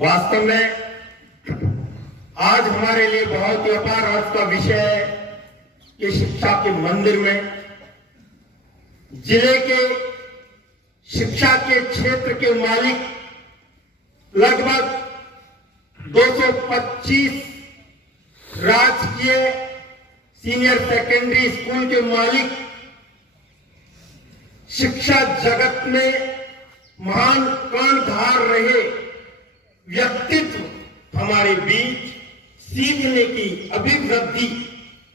वास्तव में आज हमारे लिए बहुत ही अपार अर्थ का विषय है कि शिक्षा के मंदिर में जिले के शिक्षा के क्षेत्र के मालिक लगभग 225 राजकीय सीनियर सेकेंडरी स्कूल के मालिक शिक्षा जगत में महान कर्णधार रहे व्यक्तित्व हमारे बीच सीखने की अभिवृद्धि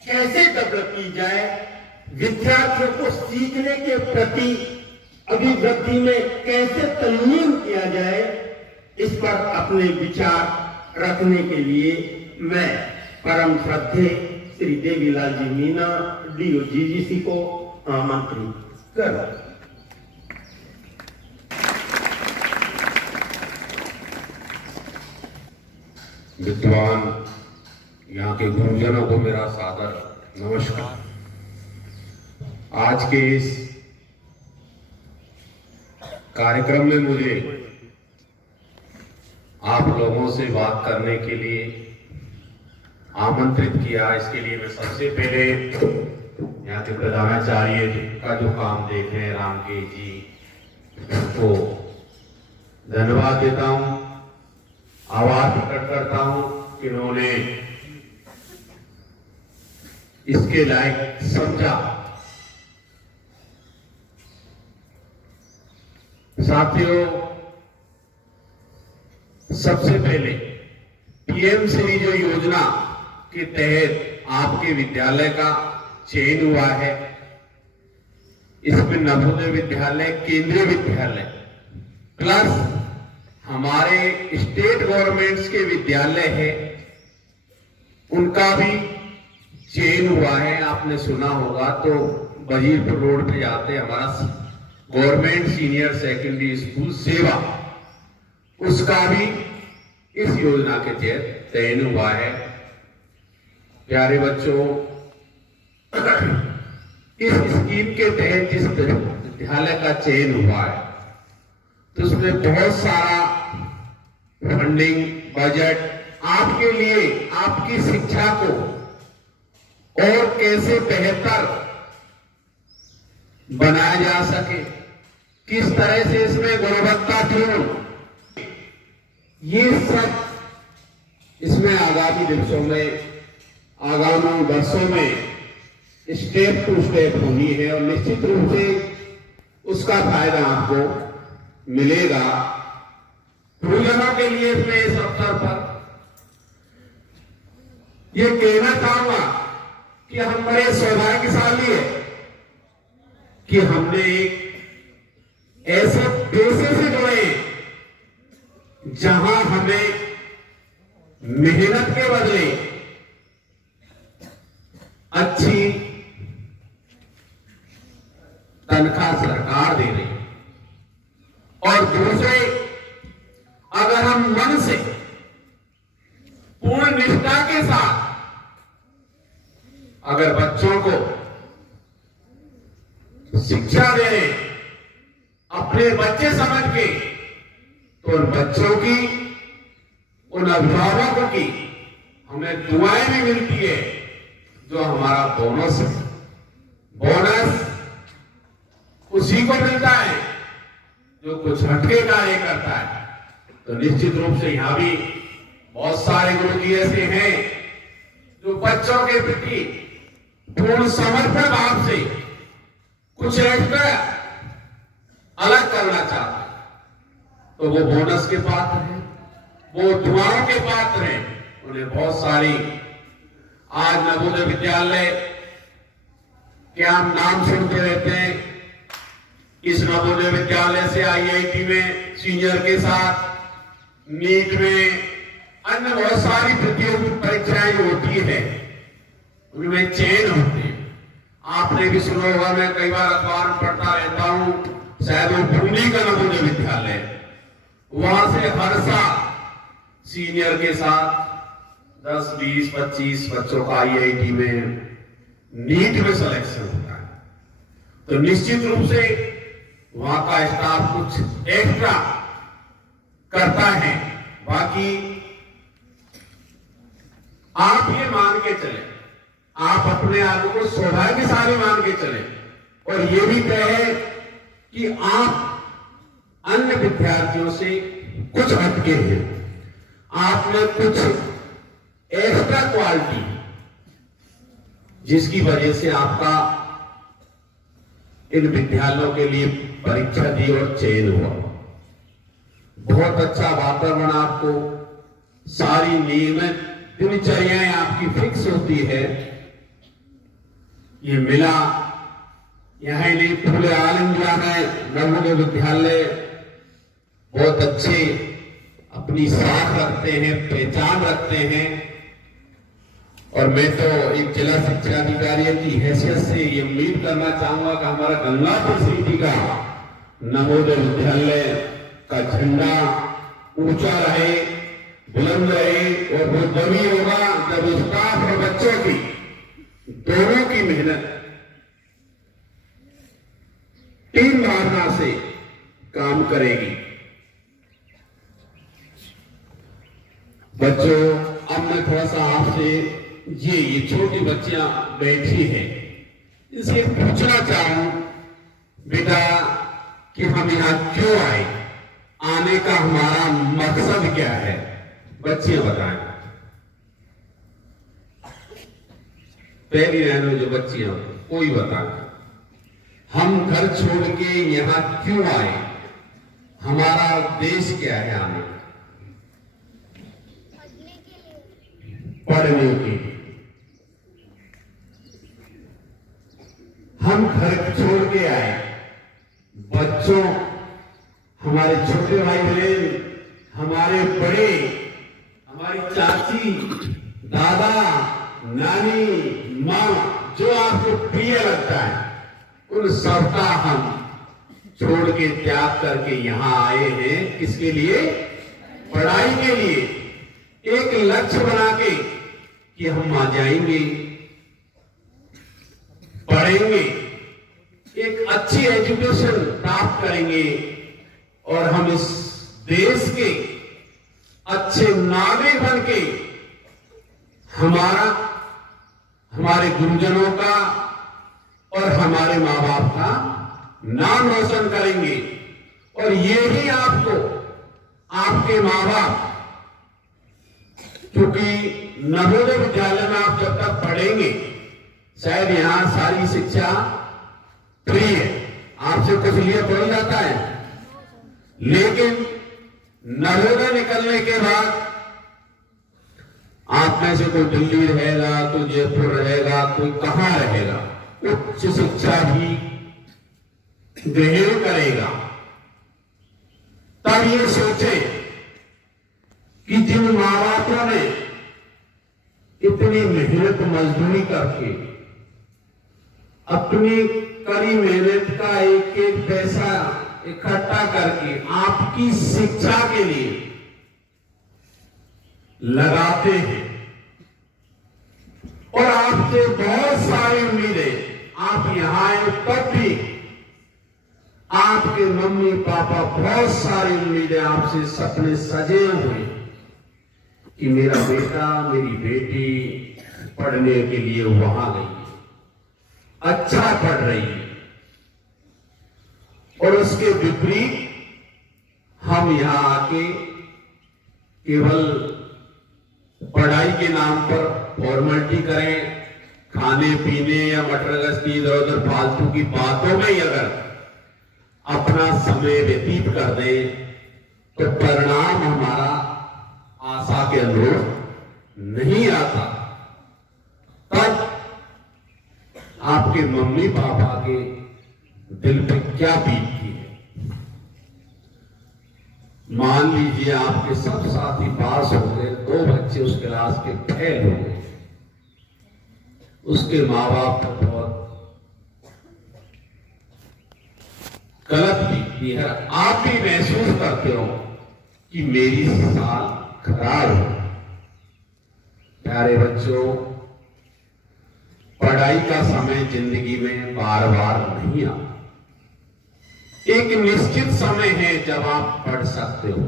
कैसे डेवलप की जाए, विद्यार्थियों को सीखने के प्रति अभिवृद्धि में कैसे तल्लीन किया जाए, इस पर अपने विचार रखने के लिए मैं परम श्रद्धेय श्री देवीलाल जी मीना डीओ जीजीसी को आमंत्रित कर। विद्वान यहाँ के गुरुजनों को मेरा सादर नमस्कार। आज के इस कार्यक्रम में मुझे आप लोगों से बात करने के लिए आमंत्रित किया, इसके लिए मैं सबसे पहले यहाँ के प्रधानाचार्य का जो काम देख रहे हैं रामके जी को धन्यवाद देता हूँ, आभार प्रकट करता हूँ कि उन्होंने इसके लायक समझा। साथियों, सबसे पहले पीएम श्री जो योजना के तहत आपके विद्यालय का चयन हुआ है, इसमें नवोदय विद्यालय, केंद्रीय विद्यालय प्लस हमारे स्टेट गवर्नमेंट्स के विद्यालय है, उनका भी चयन हुआ है। आपने सुना होगा तो वजीरपुर रोड पे जाते हमारा गवर्नमेंट सीनियर सेकेंडरी स्कूल सेवा, उसका भी इस योजना के तहत चयन हुआ है। प्यारे बच्चों, इस स्कीम के तहत जिस विद्यालय का चयन हुआ है तो उसमें बहुत सारा फंडिंग बजट आपके लिए, आपकी शिक्षा को और कैसे बेहतर बनाया जा सके, किस तरह से इसमें गुणवत्तापूर्ण, ये सब इसमें आगामी दिवसों में, आगामी वर्षों में स्टेप टू स्टेप होनी है और निश्चित रूप से उसका फायदा आपको मिलेगा। गुरुजनों के लिए मैं इस अवसर पर यह कहना चाहूंगा कि हम बड़े सौभाग्यशाली है कि हमने एक ऐसे पेशे से जुड़े जहां हमें मेहनत के बदले अच्छी तनख्वाह सरकार दे रही है, और दूसरे अगर हम मन से पूर्ण निष्ठा के साथ अगर बच्चों को शिक्षा दे, अपने बच्चे समझ के, तो उन बच्चों की, उन अभिभावकों की हमें दुआएं भी मिलती है। जो हमारा बोनस है, बोनस उसी को मिलता है जो कुछ हटके कार्य करता है। तो निश्चित रूप से यहां भी बहुत सारे गुरुजी ऐसे हैं जो बच्चों के प्रति पूर्ण समर्पण भाव से कुछ एक्स्ट्रा अलग करना चाहते हैं, तो वो बोनस के पात्र हैं, वो दुआओं के पात्र हैं। उन्हें बहुत सारी, आज नवोदय विद्यालय के हम नाम सुनते रहते हैं, इस नवोदय विद्यालय से आईआईटी में सीनियर के साथ, नीट में, अन्य बहुत सारी प्रतियोगी परीक्षाएं होती है, उनमें चयन होते हैं। आपने भी सुना होगा, मैं कई बार अखबार में पढ़ता रहता हूं, शायद वो पुणे का नवोदय विद्यालय, वहां से हर साल सीनियर के साथ 10, 20, 25 बच्चों का आईआईटी में, नीट में सिलेक्शन होता है। तो निश्चित रूप से वहां का स्टाफ कुछ एक्स्ट्रा करता है, बाकी बाकी आप ये मान के चले, आप अपने आप को सौभाग्यशाली मान के चले, और ये भी तय है कि आप अन्य विद्यार्थियों से कुछ हटके हैं, आप में कुछ एक्स्ट्रा क्वालिटी जिसकी वजह से आपका इन विद्यालयों के लिए परीक्षा दी और चयन हुआ। बहुत अच्छा वातावरण, आपको सारी नियमित दिनचर्याएं आपकी फिक्स होती है, ये मिला। यहां नहीं, पूरे ऑल इंडिया में नवोदय विद्यालय बहुत अच्छे अपनी साख रखते हैं, पहचान रखते हैं, और मैं तो एक जिला शिक्षा अधिकारी की हैसियत से ये उम्मीद करना चाहूंगा कि हमारा गंगापुर सिटी का नवोदय विद्यालय का झंडा ऊंचा रहे, बुलंद रहे, और वो तभी होगा जब स्टाफ और बच्चों की दोनों की मेहनत टीम भावना से काम करेगी। बच्चों, अब मैं थोड़ा सा आपसे ये छोटी बच्चियां बैठी हैं, इनसे पूछना चाहूं बेटा कि हम यहां क्यों आए, आने का हमारा मकसद क्या है, बच्चियां बताएं। पहली लाइन में जो बच्चियां, कोई बताएं, हम घर छोड़ के यहां क्यों आए, हमारा उद्देश्य क्या है आने का? पढ़ने के लिए। हम घर छोड़ के आए, बच्चों, हमारे छोटे भाई बहन, हमारे बड़े, हमारी चाची, दादा, नानी, माँ, जो आपको प्रिय लगता है, उन सबका हम छोड़ के त्याग करके यहां आए हैं। किसके लिए? पढ़ाई के लिए। एक लक्ष्य बना के कि हम आ जाएंगे, पढ़ेंगे, एक अच्छी एजुकेशन प्राप्त करेंगे, और हम इस देश के अच्छे नागरिक बन के हमारे गुरुजनों का और हमारे मां बाप का नाम रोशन करेंगे। और ये ही आपको, आपके मां बाप, क्योंकि नवोदय विद्यालय में आप जब तक पढ़ेंगे, शायद यहां सारी शिक्षा फ्री है, आपसे कुछ लिए पढ़ जाता है, लेकिन नवोदय निकलने के बाद आप में से कोई दिल्ली रहेगा, कोई जयपुर रहेगा, कोई कहां रहेगा, उच्च शिक्षा भी ग्रहण करेगा। तब ये सोचे कि जिन मां बापों ने इतनी मेहनत मजदूरी करके अपनी कड़ी मेहनत का एक एक पैसा इकट्ठा करके आपकी शिक्षा के लिए लगाते हैं, और आपसे बहुत सारी उम्मीदें, आप यहां आए तब भी आपके मम्मी पापा बहुत सारी उम्मीदें, आपसे सपने सजे हुए कि मेरा बेटा, मेरी बेटी पढ़ने के लिए वहां गई है, अच्छा पढ़ रही है, और उसके विपरीत हम यहां आके केवल पढ़ाई के नाम पर फॉर्मेलिटी करें, खाने पीने या मटर गश्ती इधर उधर फालतू की बातों में ही अगर अपना समय व्यतीत कर दे, तो परिणाम हमारा आशा के अनुरूप नहीं आता। तब आपके मम्मी पापा के दिल पे क्या बीतती है? मान लीजिए आपके सब साथी पास हो गए, 2 बच्चे उस क्लास के फेल हो गए, उसके माँ बाप को बहुत गलत बीतती है। आप भी महसूस करते हो कि मेरी साल खराब हो। प्यारे बच्चों, पढ़ाई का समय जिंदगी में बार बार नहीं आता। एक निश्चित समय है जब आप पढ़ सकते हो,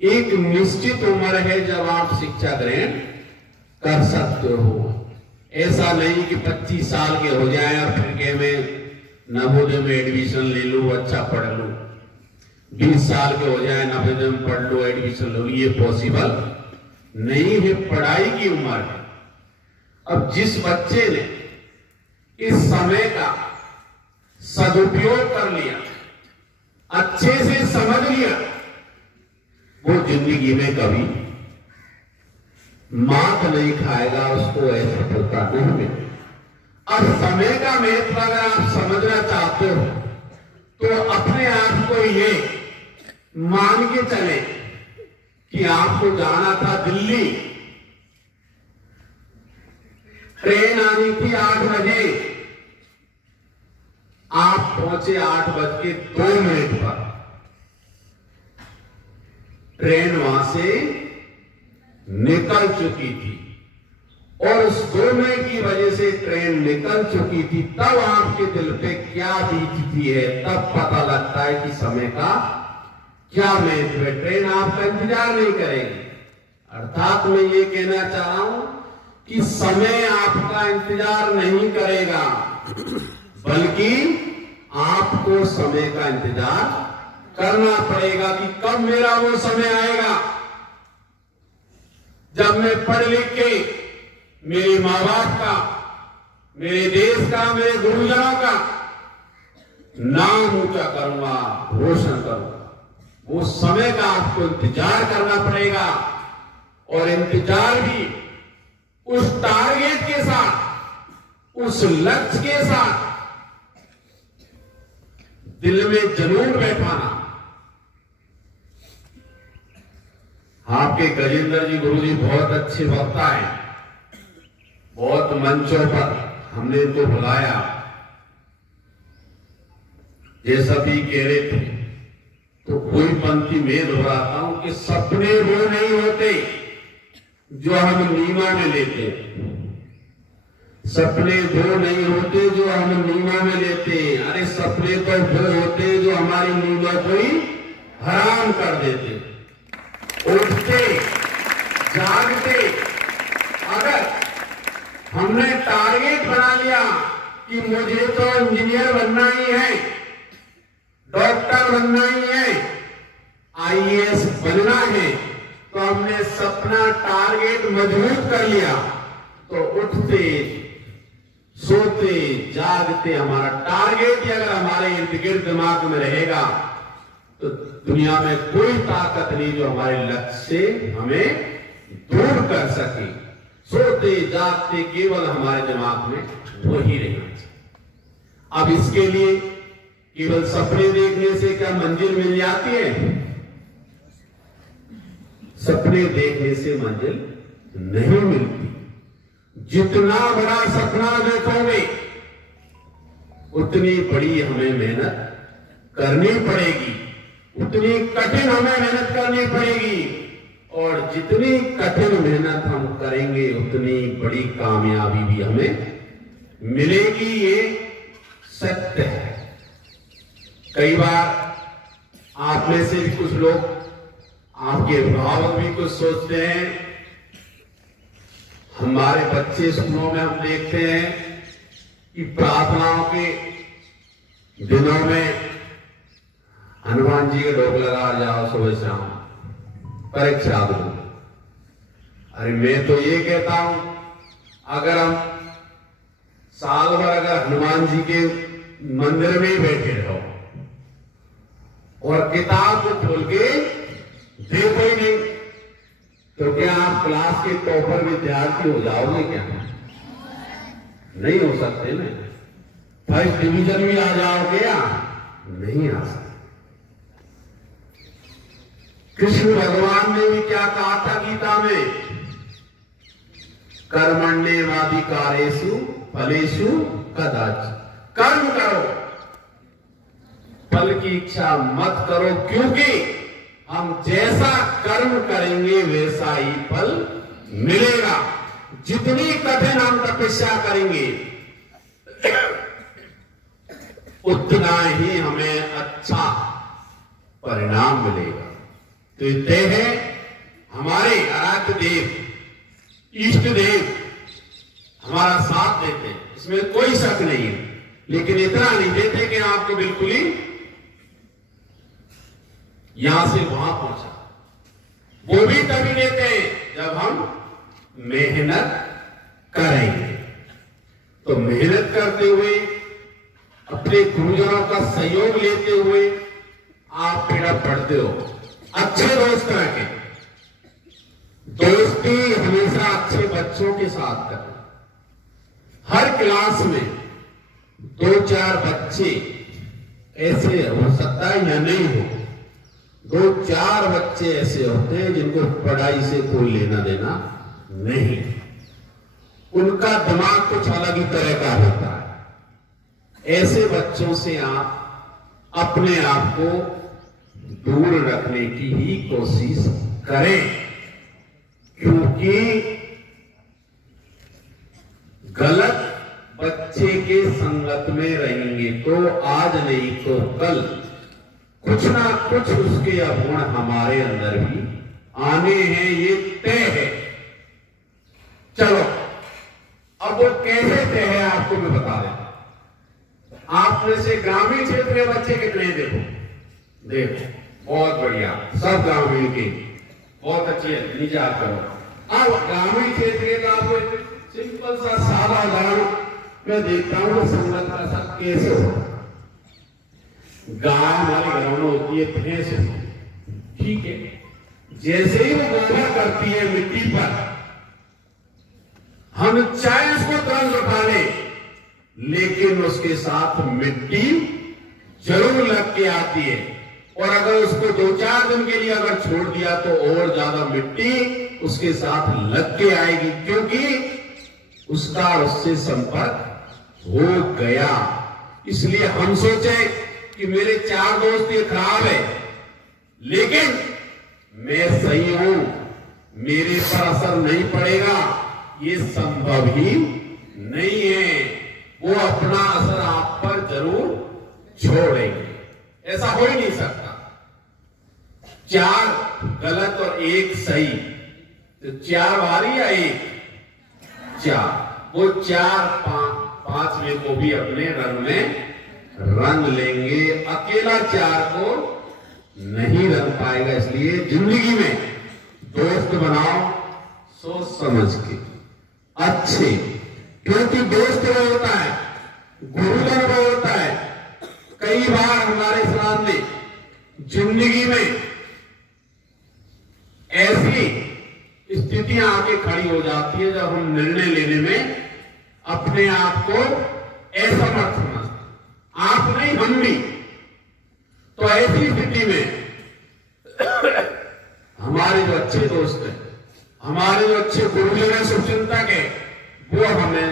एक निश्चित उम्र है जब आप शिक्षा ग्रहण कर सकते हो। ऐसा नहीं कि 25 साल के हो जाए और फिर के मैं नवोदय में एडमिशन ले लूं, अच्छा पढ़ लूं। 20 साल के हो जाए नवोदय में पढ़ लो, एडमिशन लो, ये पॉसिबल नहीं है। पढ़ाई की उम्र है। अब जिस बच्चे ने इस समय का सदुपयोग कर लिया, अच्छे से समझ लिया, वो जिंदगी में कभी मात नहीं खाएगा, उसको असफलता नहीं मिलेगी। अब समय का महत्व अगर आप समझना चाहते हो तो अपने आप को ये मान के चले कि आपको जाना था दिल्ली, ट्रेन आनी थी 8 बजे, आप पहुंचे 8:02 पर। ट्रेन वहां से निकल चुकी थी और उस 2 मिनट की वजह से ट्रेन निकल चुकी थी। तब आपके दिल पे क्या बीतती है, तब पता लगता है कि समय का क्या महत्व है। ट्रेन आपका इंतजार नहीं करेगी। अर्थात मैं ये कहना चाह रहा हूं कि समय आपका इंतजार नहीं करेगा, बल्कि आपको समय का इंतजार करना पड़ेगा कि कब मेरा वो समय आएगा जब मैं पढ़ लिख के मेरे मां बाप का, मेरे देश का, मेरे गुरुजनों का नाम ऊंचा करूंगा, रोशन करूंगा। वो समय का आपको इंतजार करना पड़ेगा और इंतजार भी उस टारगेट के साथ, उस लक्ष्य के साथ दिल में जुनून बैठाना। आपके गजेंद्र जी गुरुजी बहुत अच्छे वक्ता हैं। बहुत मंचों पर हमने इनको बुलाया, जैसा भी कह रहे थे, तो कोई पंक्ति में दोहराता हूं कि सपने वो नहीं होते जो हम नीमा में लेते, सपने वो नहीं होते जो हम नीमा में लेते। अरे सपने तो वो होते जो हमारी नीमा को ही हराम कर देते। उठते जागते अगर हमने टारगेट बना लिया कि मुझे तो इंजीनियर बनना ही है, डॉक्टर बनना ही है, आईएएस बनना है, तो हमने सपना टारगेट मजबूत कर लिया, तो उठते सोते जागते हमारा टारगेट ही अगर हमारे इर्द गिर्द दिमाग में रहेगा तो दुनिया में कोई ताकत नहीं जो हमारे लक्ष्य से हमें दूर कर सके। सोते जागते केवल हमारे दिमाग में वही रहना चाहिए। अब इसके लिए केवल सपने देखने से क्या मंजिल मिल जाती है? सपने देखने से मंजिल नहीं मिलती। जितना बड़ा सपना देखोगे उतनी बड़ी हमें मेहनत करनी पड़ेगी, उतनी कठिन हमें मेहनत करनी पड़ेगी, और जितनी कठिन मेहनत हम करेंगे उतनी बड़ी कामयाबी भी हमें मिलेगी। ये सत्य है। कई बार आप में से भी कुछ लोग, आपके अभिभावक भी कुछ सोचते हैं। हमारे बच्चे स्कूलों में हम देखते हैं कि प्रार्थनाओं के दिनों में हनुमान जी के ढोक लगा जाओ सुबह शाम, परीक्षा दो। अरे मैं तो ये कहता हूं, अगर हम साल भर अगर हनुमान जी के मंदिर में ही बैठे रहो और किताब को खोल के देखो ही नहीं, तो क्या आप क्लास के टॉपर विद्यार्थी हो जाओगे? क्या नहीं हो सकते ना। फर्स्ट डिवीजन भी आ जाओगे या नहीं आ सकते। कृष्ण भगवान ने भी क्या कहा था गीता में? कर्मण्येवाधिकारेषु फलेषु कदाचित्। कर्म करो, फल की इच्छा मत करो, क्योंकि हम जैसा कर्म करेंगे वैसा ही फल मिलेगा। जितनी कठिन हम तपस्या करेंगे उतना ही हमें अच्छा परिणाम मिलेगा। तो ये तय है, हमारे आराध्य देव इष्ट देव हमारा साथ देते हैं, इसमें कोई शक नहीं है। लेकिन इतना नहीं देते कि आपको बिल्कुल ही यहां से वहां पहुंचा, वो भी तभी देते हैं जब हम मेहनत करेंगे। तो मेहनत करते हुए, अपने गुरुजनों का सहयोग लेते हुए आप पेड़ा पढ़ते हो। अच्छे दोस्त रखें, दोस्ती हमेशा अच्छे बच्चों के साथ करें। हर क्लास में 2-4 बच्चे ऐसे हो सकता है या नहीं हो, 2-4 बच्चे ऐसे होते हैं जिनको पढ़ाई से कोई लेना देना नहीं, उनका दिमाग कुछ अलग ही तरह का होता है। ऐसे बच्चों से आप अपने आप को दूर रखने की ही कोशिश करें, क्योंकि गलत बच्चे के संगत में रहेंगे तो आज नहीं तो कल कुछ ना कुछ उसके अवगुण हमारे अंदर भी आने हैं, ये तय है। चलो अब वो कैसे तय है आपको मैं बता देता। आप में से ग्रामीण क्षेत्र के बच्चे कितने हैं? देखो देखो, बहुत बढ़िया, सब ग्रामीण के बहुत अच्छे, नीचे हाथ करो। अब ग्रामीण क्षेत्र के का आपको सिंपल सा सादा उदाहरण मैं देखता हूं, संगत का सब कैसे होता। गाय हमारे घरों में होती है, भैंस होती है, ठीक है। जैसे ही वो गोबर करती है मिट्टी पर, हम चाहे उसको तुरंत उठा लें, लेकिन उसके साथ मिट्टी जरूर लग के आती है। और अगर उसको 2-4 दिन के लिए अगर छोड़ दिया तो और ज्यादा मिट्टी उसके साथ लग के आएगी, क्योंकि उसका उससे संपर्क हो गया। इसलिए हम सोचे कि मेरे 4 दोस्त ये खराब है, लेकिन मैं सही हूं, मेरे पर असर नहीं पड़ेगा, ये संभव ही नहीं है। वो अपना असर आप पर जरूर छोड़ेंगे, ऐसा हो ही नहीं सकता। 4 गलत और 1 सही, तो 4 वाली या 1? 4, वो 4-5वें को भी अपने रंग में रंग लेंगे, अकेला 4 को नहीं रंग पाएगा। इसलिए जिंदगी में दोस्त बनाओ सोच समझ के अच्छे, क्योंकि दोस्त वो होता है, गुरुजन वो होता है। कई बार हमारे सामने जिंदगी में ऐसी स्थितियां आके खड़ी हो जाती है जब हम निर्णय लेने में अपने आप को असमर्थ समझते, आप नहीं हम भी। तो ऐसी स्थिति में हमारे जो अच्छे दोस्त हैं, हमारे जो अच्छे गुरुजन हैं, शुभचिंतक है, वो हमें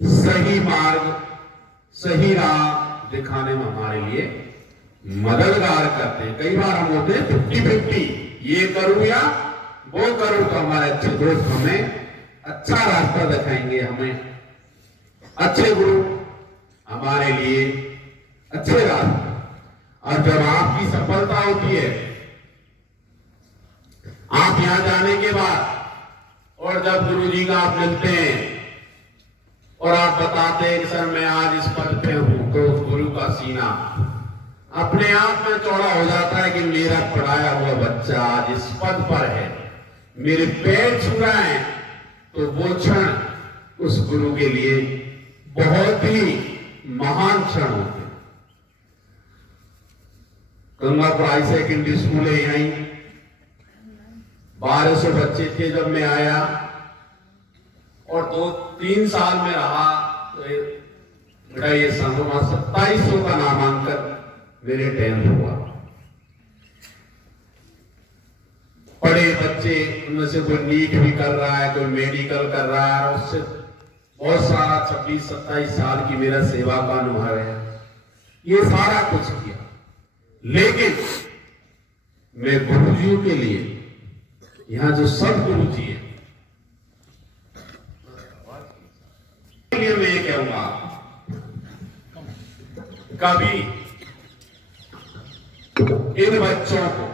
सही मार्ग, सही राह दिखाने में हमारे लिए मददगार करते हैं। कई बार हम होते हैं 50-50, ये करूं या वो करूं, तो हमारे अच्छे दोस्त हमें अच्छा रास्ता दिखाएंगे, हमें अच्छे गुरु हमारे लिए अच्छे रास्ते। और जब आपकी सफलता होती है, आप यहां जाने के बाद, और जब गुरु जी का आप मिलते हैं और आप बताते हैं कि सर मैं आज इस पद पे हूं, तो गुरु का सीना अपने आप में चौड़ा हो जाता है कि मेरा पढ़ाया हुआ बच्चा आज इस पद पर है, मेरे पैर छू रहा है। तो वो क्षण उस गुरु के लिए बहुत ही महान क्षण होते हैं। गंगापुर हाई सेकेंडरी स्कूल है, यहीं 1200 बच्चे थे जब मैं आया, और 2-3 साल में रहा। तो बेटा ये संगमा 2700 का नामांकन मेरे 10th हुआ। पढ़े बच्चे, उनमें से कोई नीट भी कर रहा है, कोई मेडिकल कर रहा है, और उससे बहुत सारा 26-27 साल की मेरा सेवा का अनुभव है। ये सारा कुछ किया, लेकिन मैं गुरुजियों के लिए, यहां जो सब गुरु जी है, मैं ये कहूंगा, कभी इन बच्चों को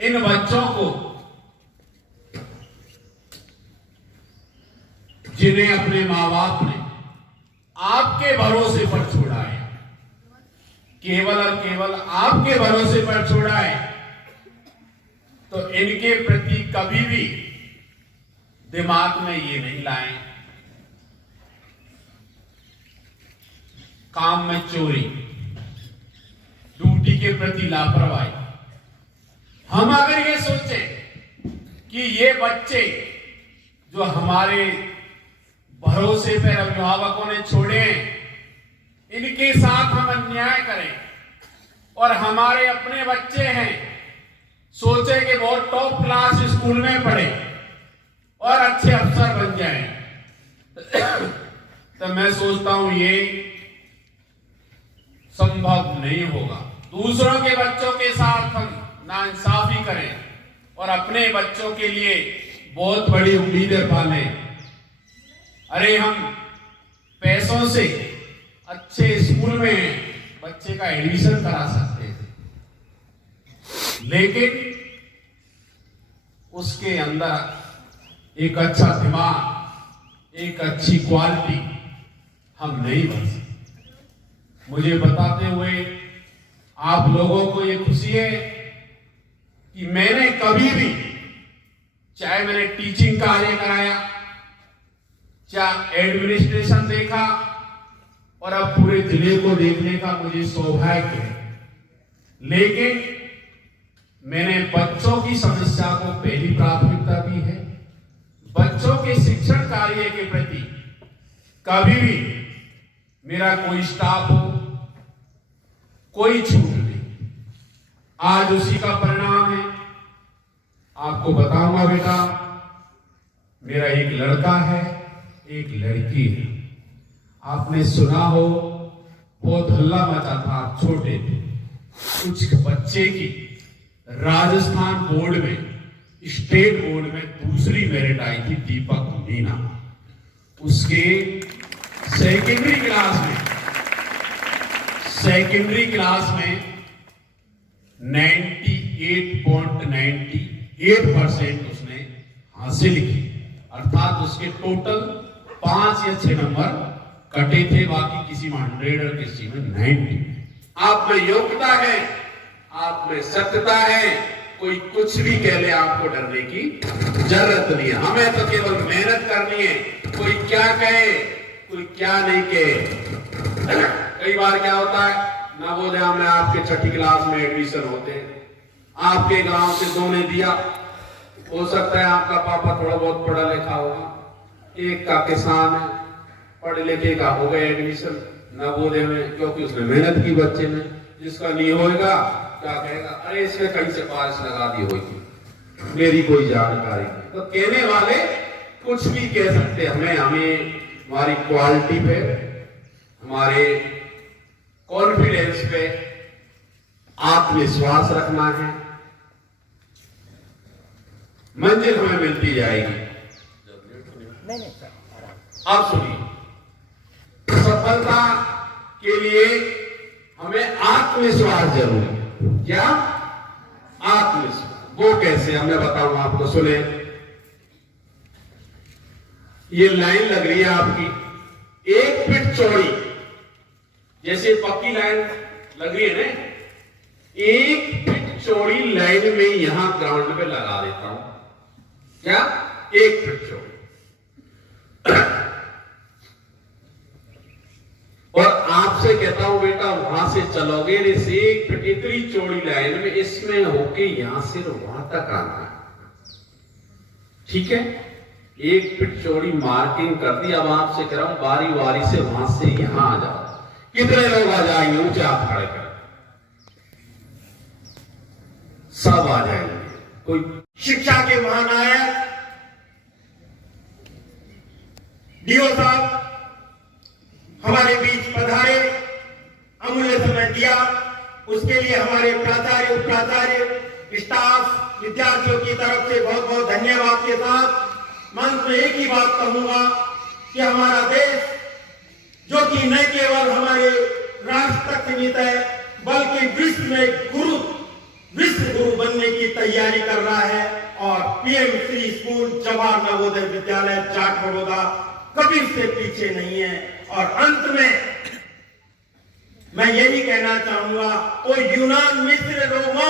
इन बच्चों को, जिन्हें अपने माँ बाप ने आपके भरोसे पर छोड़ा है, केवल और केवल आपके भरोसे पर छोड़ा है, तो इनके प्रति कभी भी दिमाग में ये नहीं लाएं काम में चोरी, ड्यूटी के प्रति लापरवाही। हम अगर ये सोचें कि ये बच्चे जो हमारे भरोसे पर अभिभावकों ने छोड़े हैं, इनके साथ हम अन्याय करें और हमारे अपने बच्चे हैं, सोचे कि बहुत टॉप क्लास स्कूल में पढ़े और अच्छे अफसर बन जाएं, तो मैं सोचता हूं ये संभव नहीं होगा। दूसरों के बच्चों के साथ हम नाइंसाफी करें और अपने बच्चों के लिए बहुत बड़ी उम्मीदें पालें। अरे हम पैसों से अच्छे स्कूल में बच्चे का एडमिशन करा सकते थे, लेकिन उसके अंदर एक अच्छा दिमाग, एक अच्छी क्वालिटी हम नहीं बन सकते। मुझे बताते हुए आप लोगों को ये खुशी है कि मैंने कभी भी, चाहे मैंने टीचिंग कार्य कराया, चाहे एडमिनिस्ट्रेशन देखा, और अब पूरे जिले को देखने का मुझे सौभाग्य है, लेकिन मैंने बच्चों की समस्या को पहली प्राथमिकता दी है। बच्चों के शिक्षण कार्य के प्रति कभी भी मेरा कोई स्टाफ हो, कोई छूट नहीं। आज उसी का परिणाम है। आपको बताऊंगा बेटा, मेरा एक लड़का है, एक लड़की है। आपने सुना हो, बहुत हल्ला मचा था, आप छोटे थे। कुछ बच्चे की राजस्थान बोर्ड में, स्टेट बोर्ड में दूसरी मेरिट आई थी, दीपक मीना। उसके सेकेंडरी क्लास में 98.98% उसने हासिल की, अर्थात उसके टोटल 5 या 6 नंबर कटे थे, बाकी किसी में 100 और किसी में 90। आप में योग्यता है, आप में सत्यता है, कोई कुछ भी कह ले, आपको डरने की जरूरत नहीं है। हमें तो केवल मेहनत करनी है, कोई क्या कहे, कोई क्या नहीं कहे। कई बार क्या होता है, नवोदय में आपके 6ठी क्लास में एडमिशन होते हैं, आपके गांव से 2 ने दिया, हो सकता है आपका पापा थोड़ा बहुत पढ़ा लिखा होगा, एक का किसान है, पढ़े लिखे का हो गया एडमिशन नवोदय में, क्योंकि उसने मेहनत की बच्चे ने। जिसका नहीं होएगा क्या कहेगा, अरे इसने कहीं से पास लगा दी होगी, मेरी कोई जानकारी नहीं। तो कहने वाले कुछ भी कह सकते, हमें हमारी क्वालिटी पे, हमारे कॉन्फिडेंस पे आत्मविश्वास रखना है, मंजिल हमें मिलती जाएगी। आप सुनिए, सफलता के लिए हमें आत्मविश्वास जरूरी है। क्या आत्मविश्वास? वो कैसे, मैं बताऊंगा आपको, सुने। ये लाइन लग रही है आपकी 1 फीट चौड़ी, जैसे पक्की लाइन लग रही है ना, 1 फीट चौड़ी लाइन में यहां ग्राउंड पे लगा देता हूं। क्या? 1 फीट चौड़ी। और आपसे कहता हूं बेटा, वहां से चलोगे, इस 1 फीट इतनी चौड़ी लाइन में, इसमें होके यहां से वहां तक आना है, ठीक है? 1 फीट चौड़ी मार्किंग कर दी। अब आपसे कह रहा हूं, बारी बारी से वहां से यहां आ जाओ। कितने लोग आ जाएंगे? ऊंचे हाथ खड़े कर, सब आ जाएंगे। कोई शिक्षा के महानायक डीओ साहब हमारे बीच पधारे, अमूल्य समय दिया, उसके लिए हमारे प्राचार्य, उपप्राचार्य, स्टाफ, विद्यार्थियों की तरफ से बहुत बहुत धन्यवाद के साथ मंच में एक ही बात कहूंगा कि हमारा देश, जो कि न केवल हमारे राष्ट्र तक सीमित है, बल्कि विश्व गुरु बनने की तैयारी तैयारी कर रहा है और पीएम श्री स्कूल जवाहर नवोदय विद्यालय जाट बड़ौदा कभी से पीछे नहीं है। और अंत में मैं यही कहना चाहूंगा, ओ यूनान मिस्र रोमा